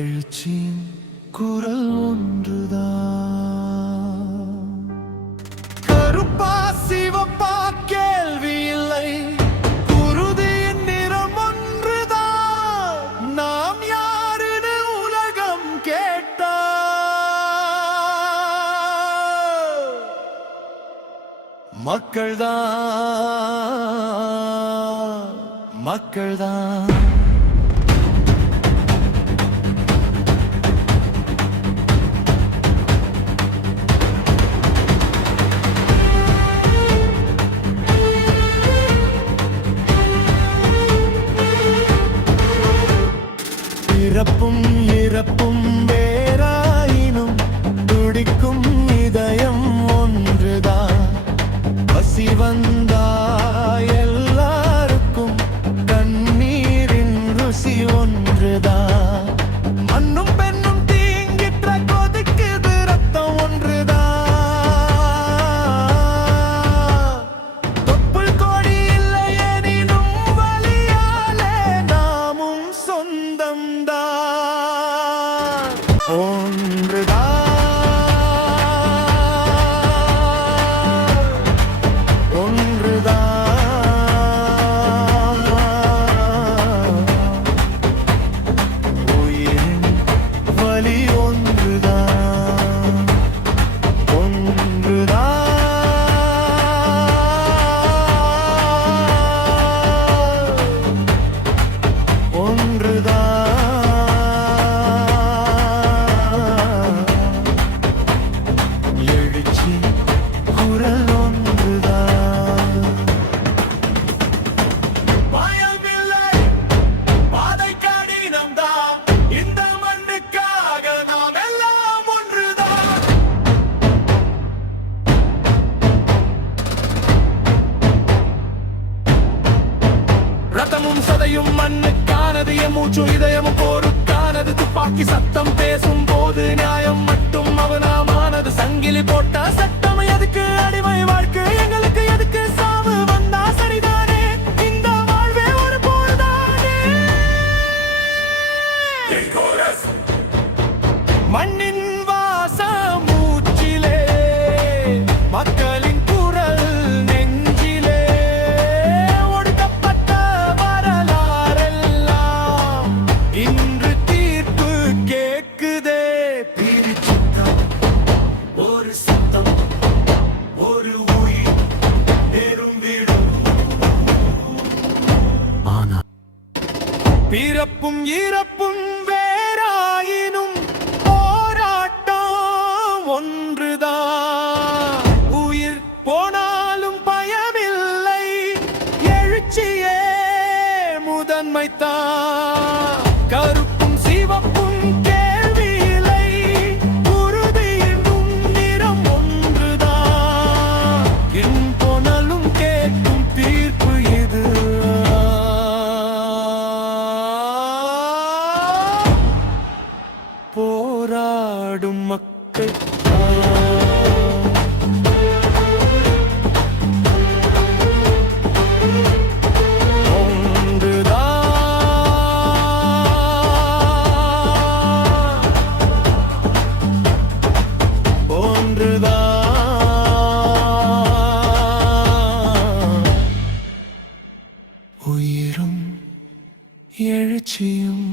எழுச்சியின் குரல் ஒன்றுதான். கருப்பா சிவப்பா கேள்வி இல்லை, குருதியின் நிறம் ஒன்றுதான். நாம் யாருன்னு உலகம் கேட்டா மக்கள்தான் மக்கள்தான். பிறப்பும் இறப்பும் வேறாயினும் துடிக்கும் இதயம் ஒன்றுதான். பசி வந்தா எல்லாருக்கும் கண்ணீரின் ருசி ஒன்றுதான். மண்ணும் பெண்ணும் தீங்கிற்ற கொதிக்குது ரத்தம் ஒன்றுதான். தொப்புள் கொடி இல்லை எனினும் வலியாலே நாமும் சொந்தம்தான். ஒன்றுதான் சதையும் மண்ணுக்கானது, என் மூச்சும் இதயமும் போருக்கானது. துப்பாக்கி சத்தம் பேசும் போது நியாயம் மட்டும் அவனாமானது. சங்கிலி போட்டா சட்டம் எதுக்கு, அடிமை வாழ்க்கை எங்களுக்கு எதுக்கு, சாவு வந்தா சரிதானே, இந்த வாழ்வே ஒரு போர்தானே. மண்ணின் வாசம் மூச்சிலே, மக்களின் பிறப்பும் இறப்பும் வேறாயினும் போராட்டம் ஒன்றுதான். உயிர் போனாலும் பயமில்லை, எழுச்சியே முதன்மைத்தான். கருப்பும் சிவப்பும் கேள்வி இல்லை, குருதியின் நிறம் ஒன்றுதான். என் போனாலும் கேட்கும் தீர்ப்பு இது. போராடும் மக்கள் உயிரும் எழுச்சியும்